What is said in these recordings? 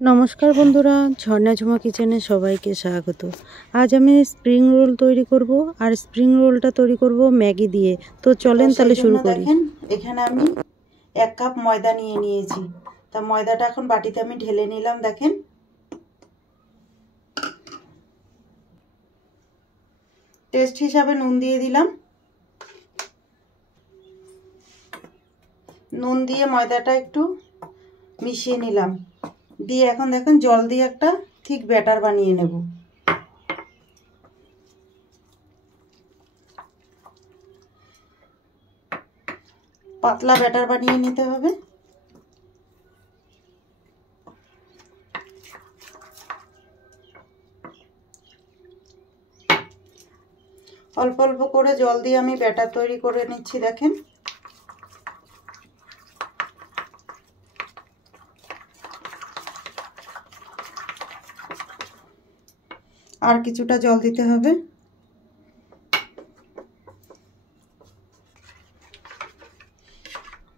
নমস্কার বন্ধুরা, ঝর্ণা ঝুমা কিচেনে সবাইকে স্বাগত। আজ আমি স্প্রিং রোল তৈরি করব, আর স্প্রিং রোলটা তৈরি করব ম্যাগি দিয়ে। তো চলেন তাহলে শুরু করি। দেখেন এখানে আমি 1 কাপ ময়দা নিয়ে নিয়েছি। তা ময়দাটা এখন বাটিতে আমি ঢেলে নিলাম। দেখেন টেস্ট হিসাবে নুন দিয়ে দিলাম। নুন দিয়ে ময়দাটা একটু মিশিয়ে নিলাম, দিয়ে এখন দেখেন জল দিয়ে একটা ঠিক ব্যাটার বানিয়ে নেব। পাতলা ব্যাটার বানিয়ে নিতে হবে। অল্প অল্প করে জল দিয়ে আমি ব্যাটার তৈরি করে নিচ্ছি। দেখেন আর কিছুটা জল দিতে হবে।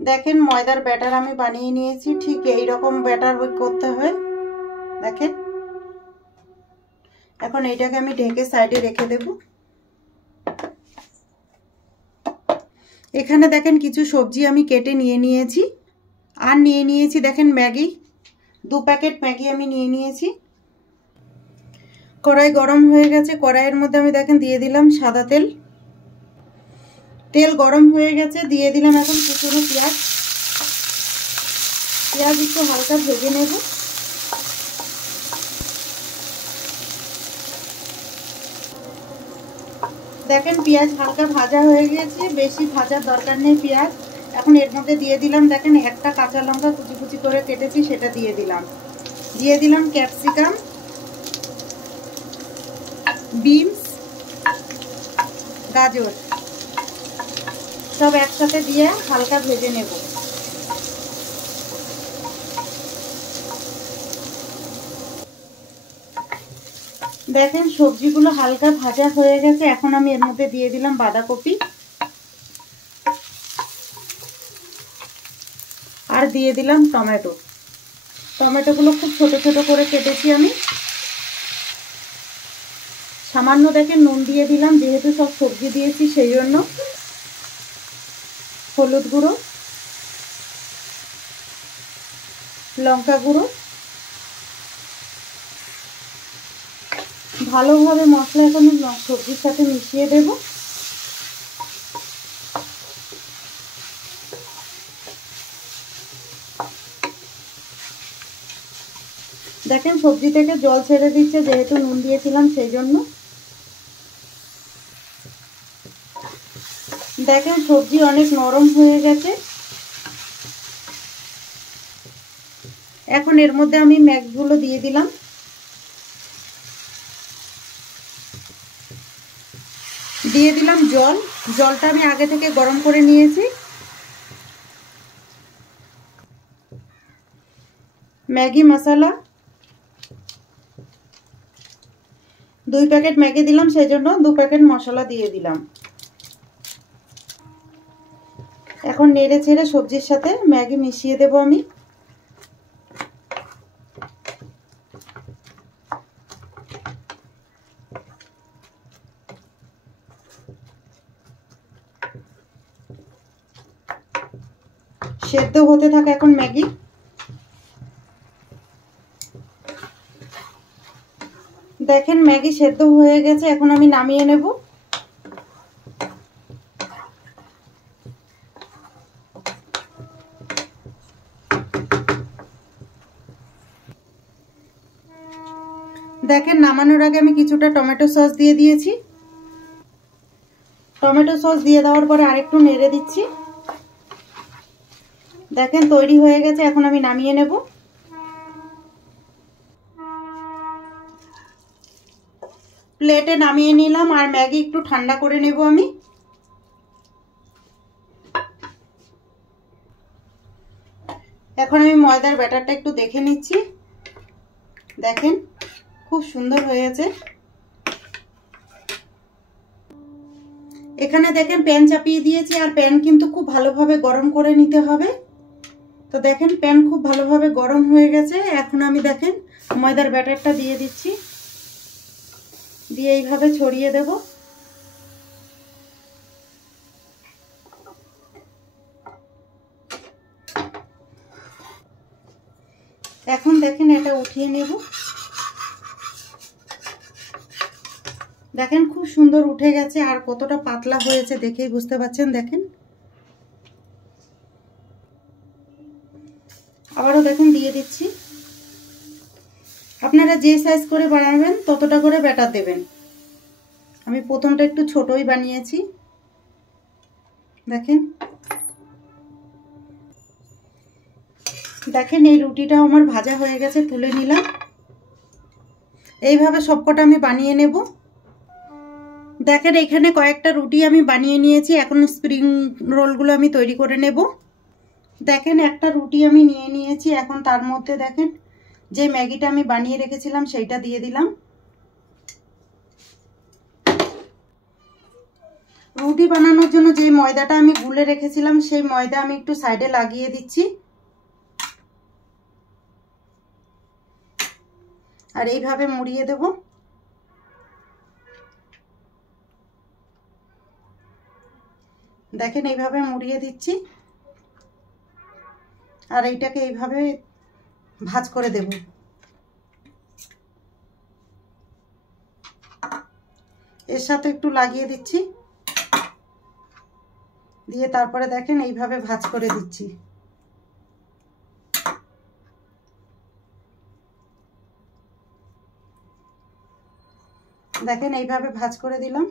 দেখেন ময়দার ব্যাটার আমি বানিয়ে নিয়েছি। ঠিক এই রকম ব্যাটার করতে হয়। দেখেন এখন এইটাকে আমি ঢেকে সাইডে রেখে দেব। এখানে দেখেন কিছু সবজি আমি কেটে নিয়ে নিয়েছি, আর নিয়ে নিয়েছি দেখেন ম্যাগি, 2 প্যাকেট ম্যাগি আমি নিয়ে নিয়েছি। কড়াই গরম হয়ে গেছে, কড়াইয়ের মধ্যে আমি দেখেন দিয়ে দিলাম সাদা তেল। তেল গরম হয়ে গেছে, দিয়ে দিলাম এখন কুচনো পেঁয়াজ। পেঁয়াজ একটু হালকা ভেজে নেব। দেখেন পেঁয়াজ হালকা ভাজা হয়ে গেছে, বেশি ভাজার দরকার নেই পেঁয়াজ। এখন এর মধ্যে দিয়ে দিলাম দেখেন একটা কাঁচা লঙ্কা কুচি কুচি করে কেটেছি, সেটা দিয়ে দিলাম। দিয়ে দিলাম ক্যাপসিকাম, বিনস, গাজর, সব একসাথে দিয়ে হালকা ভেজে নেব। দেখেন সবজিগুলো হালকা ভাজা হয়ে গেছে। এখন আমি এর মধ্যে দিয়ে দিলাম বাঁধাকপি, আর দিয়ে দিলাম টমেটো। টমেটোগুলো খুব ছোট ছোট করে কেটেছি আমি। সামান্য দেখেন নুন দিয়ে দিলাম, যেহেতু সব সবজি দিয়েছি সেই জন্য। হলুদ গুঁড়ো, লঙ্কা গুঁড়ো, ভালোভাবে মশলা এখন সবজির সাথে মিশিয়ে দেব। দেখেন সবজি থেকে জল ছেড়ে দিচ্ছে, যেহেতু নুন দিয়েছিলাম সেই জন্য। দেখেন সবজি অনেক নরম হয়ে গেছে। এখন এর মধ্যে আমি ম্যাগিগুলো দিয়ে দিলাম। দিয়ে দিলাম জল। জলটা আমি আগে থেকে গরম করে নিয়েছি। ম্যাগি মশলা 2 প্যাকেট ম্যাগি দিলাম, সেই জন্য 2 প্যাকেট মশলা দিয়ে দিলাম। এখন নেড়ে ছেড়ে সবজির সাথে ম্যাগি মিশিয়ে দেব আমি। সেদ্ধ হতে থাকে এখন ম্যাগি। দেখেন ম্যাগি সেদ্ধ হয়ে গেছে, এখন আমি নামিয়ে নেব। দেখেন নামানোর আগে আমি কিছুটা টমেটো সস দিয়ে দিয়েছি। টমেটো সস দিয়ে দেওয়ার পরে আরেকটু নেড়ে দিচ্ছি। দেখেন তৈরি হয়ে গেছে, এখন আমি নামিয়ে নেব। প্লেটে নামিয়ে নিলাম, আর ম্যাগি একটু ঠান্ডা করে নেব আমি। এখন আমি ময়দার ব্যাটারটা একটু দেখে নিচ্ছি। দেখেন খুব সুন্দর হয়েছে। এখানে দেখেন প্যান চাপিয়ে দিয়েছি, আর প্যান কিন্তু খুব ভালোভাবে গরম করে নিতে হবে। তো দেখেন প্যান খুব ভালোভাবে গরম হয়ে গেছে। এখন আমি দেখেন ময়দার ব্যাটারটা দিয়ে দিচ্ছি, দিয়ে এইভাবে ছড়িয়ে দেব। এখন দেখেন এটা উঠিয়ে নেব। দেখেন খুব সুন্দর উঠে গেছে, আর কতটা পাতলা হয়েছে দেখেই বুঝতে পারছেন। দেখেন আবারও দেখেন দিয়ে দিচ্ছি। আপনারা যে সাইজ করে বানাবেন ততটা করে ব্যাটার দেবেন। আমি প্রথমটা একটু ছোটই বানিয়েছি। দেখেন দেখেন এই রুটিটাও আমার ভাজা হয়ে গেছে, তুলে নিলাম। এইভাবে সবকটা আমি বানিয়ে নেব। দেখেন এখানে কয়েকটা রুটি আমি বানিয়ে নিয়েছি। এখন স্প্রিং রোলগুলো আমি তৈরি করে নেব। দেখেন একটা রুটি আমি নিয়ে নিয়েছি। এখন তার মধ্যে দেখেন যে ম্যাগিটা আমি বানিয়ে রেখেছিলাম সেইটা দিয়ে দিলাম। রুটি বানানোর জন্য যে ময়দাটা আমি গুলে রেখেছিলাম সেই ময়দা আমি একটু সাইডে লাগিয়ে দিচ্ছি, আর এইভাবে মুড়িয়ে দেব। দেখেন এইভাবে মুড়িয়ে দিচ্ছি, আর এইটাকে এইভাবে ভাঁজ করে দেব। এর সাথে একটু লাগিয়ে দিচ্ছি, দিয়ে তারপরে দেখেন এইভাবে ভাঁজ করে দিচ্ছি। দেখেন এইভাবে ভাঁজ করে দিলাম,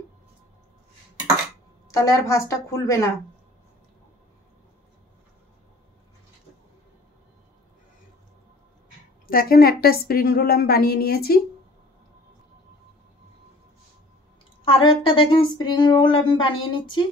তাহলে আর ভাঁজটা খুলবে না। দেখেন একটা স্প্রিং রোল আমি বানিয়ে নিয়েছি। আরো একটা দেখেন স্প্রিং রোল আমি বানিয়ে নিচ্ছি।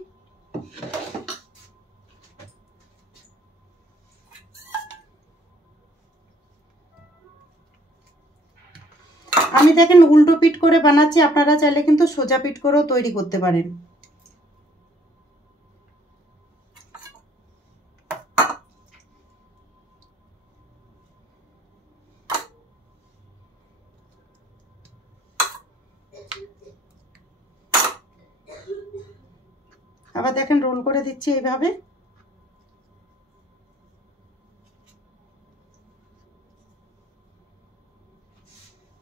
আমি দেখেন উল্টো পিঠ করে বানাচ্ছি, আপনারা চাইলে কিন্তু সোজা পিঠ করেও তৈরি করতে পারেন। আবার দেখেন রোল করে দিচ্ছি এইভাবে।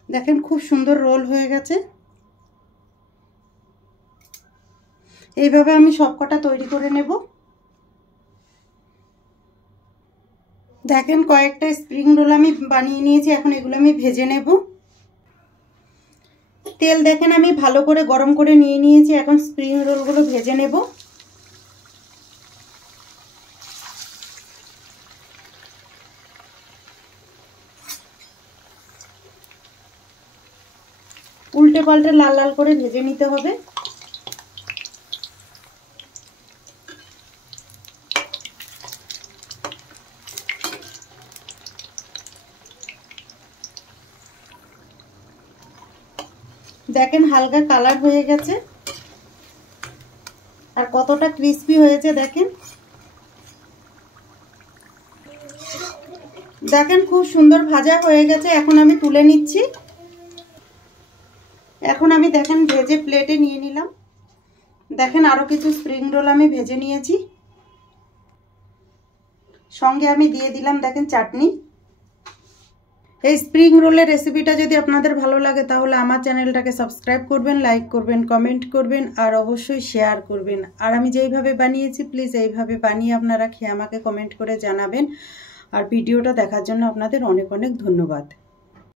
দেখেন খুব সুন্দর রোল হয়ে গেছে। এইভাবে আমি সবকটা তৈরি করে নেব। দেখেন কয়েকটা স্প্রিং রোল আমি বানিয়ে নিয়েছি। এখন এগুলো আমি ভেজে নেব। তেল দেখেন আমি ভালো করে গরম করে নিয়ে নিয়েছি। এখন স্প্রিং রোলগুলো ভেজে নেব। উল্টে পাল্টে লাল লাল করে ভেজে নিতে হবে। দেখেন হালকা কালার হয়ে গেছে, আর কতটা ক্রিস্পি হয়েছে দেখেন। দেখেন খুব সুন্দর ভাজা হয়ে গেছে। এখন আমি তুলে নিচ্ছি। এখন আমি দেখেন ভেজে প্লেটে নিয়ে নিলাম। দেখেন আরো কিছু স্প্রিং রোল আমি ভেজে নিয়েছি। সঙ্গে আমি দিয়ে দিলাম দেখেন চাটনি। এই স্প্রিং রোলের রেসিপিটা যদি আপনাদের ভালো লাগে তাহলে আমার চ্যানেলটাকে সাবস্ক্রাইব করবেন, লাইক করবেন, কমেন্ট করবেন, আর অবশ্যই শেয়ার করবেন। আর আমি যেইভাবে বানিয়েছি প্লিজ এইভাবে বানিয়ে আপনারা খেয়ে আমাকে কমেন্ট করে জানাবেন। আর ভিডিওটা দেখার জন্য আপনাদের অনেক অনেক ধন্যবাদ।